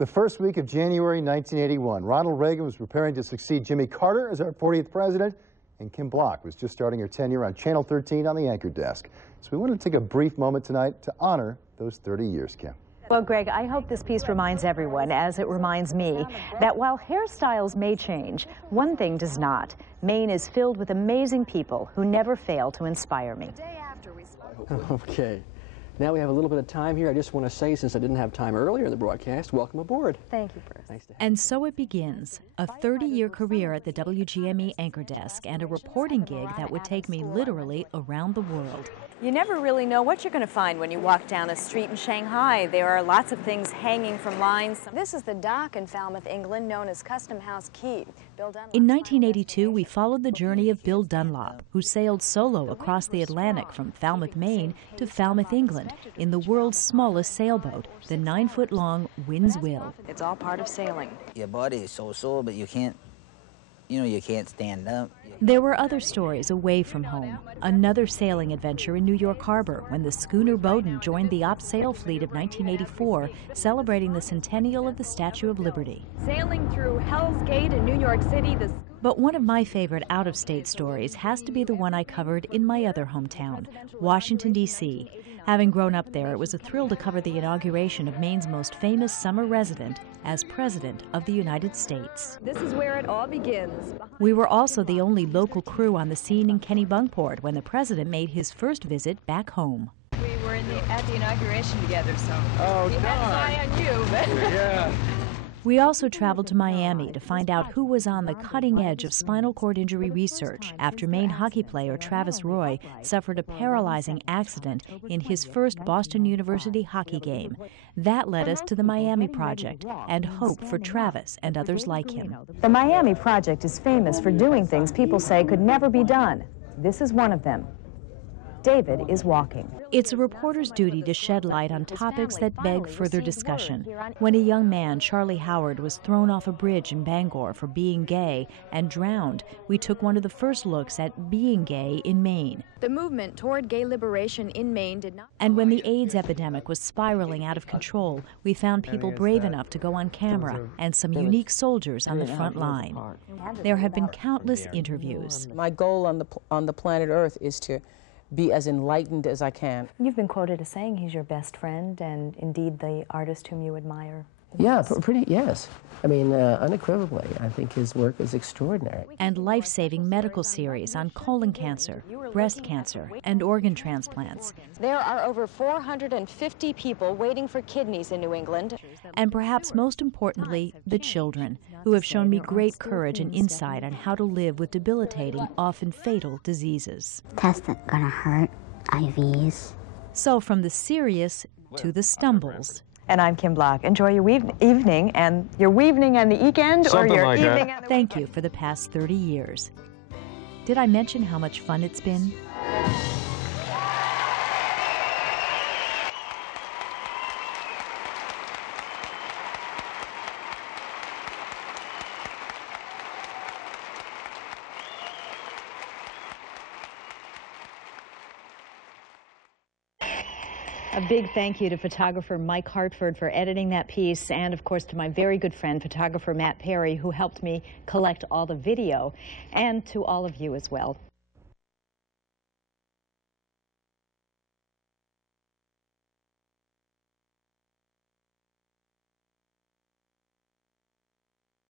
The first week of January 1981, Ronald Reagan was preparing to succeed Jimmy Carter as our 40th president, and Kim Block was just starting her tenure on Channel 13 on the anchor desk. So we wanted to take a brief moment tonight to honor those 30 years, Kim. Well, Greg, I hope this piece reminds everyone, as it reminds me, that while hairstyles may change, one thing does not. Maine is filled with amazing people who never fail to inspire me. Okay. Now we have a little bit of time here. I just want to say, since I didn't have time earlier in the broadcast, welcome aboard. Thank you, Bruce. Nice to have And so it begins, a 30-year career at the WGME anchor desk and a reporting gig that would take me literally around the world. You never really know what you're going to find when you walk down a street in Shanghai. There are lots of things hanging from lines. This is the dock in Falmouth, England, known as Custom House Quay. In 1982, we followed the journey of Bill Dunlop, who sailed solo across the Atlantic from Falmouth, Maine to Falmouth, England, in the world's smallest sailboat, the 9-foot-long Wind's Will. It's all part of sailing. Your body is so sore, but you can't stand up. There were other stories away from home. Another sailing adventure in New York Harbor when the schooner Bowdoin joined the Op Sail Fleet of 1984, celebrating the centennial of the Statue of Liberty. Sailing through Hell's Gate in New York City, But one of my favorite out-of-state stories has to be the one I covered in my other hometown, Washington, D.C. Having grown up there, it was a thrill to cover the inauguration of Maine's most famous summer resident as President of the United States. This is where it all begins. We were also the only local crew on the scene in Kennebunkport when the President made his first visit back home. We were at the inauguration together, so we had an eye on you. But Yeah. We also traveled to Miami to find out who was on the cutting edge of spinal cord injury research after Maine hockey player Travis Roy suffered a paralyzing accident in his first Boston University hockey game. That led us to the Miami Project and hope for Travis and others like him. The Miami Project is famous for doing things people say could never be done. This is one of them. David is walking. It's a reporter's duty to shed light on topics that beg further discussion. When a young man, Charlie Howard, was thrown off a bridge in Bangor for being gay and drowned, we took one of the first looks at being gay in Maine. The movement toward gay liberation in Maine did not... And when the AIDS epidemic was spiraling out of control, we found people brave enough to go on camera and some unique soldiers on the front line. There have been countless interviews. My goal on the planet Earth is to be as enlightened as I can. You've been quoted as saying he's your best friend and indeed the artist whom you admire. Yeah, yes. I mean, unequivocally, I think his work is extraordinary. And life-saving medical series on colon cancer, breast cancer, and organ transplants. There are over 450 people waiting for kidneys in New England. And perhaps most importantly, the children, who have shown me great courage and insight on how to live with debilitating, often fatal diseases. Tests that are gonna hurt, IVs. So from the serious to the stumbles. And I'm Kim Block. Enjoy your evening and your weaving and the weekend, Something or your like evening that. and the Thank you for the past 30 years. Did I mention how much fun it's been? A big thank you to photographer Mike Hartford for editing that piece, and of course to my very good friend, photographer Matt Perry, who helped me collect all the video, and to all of you as well.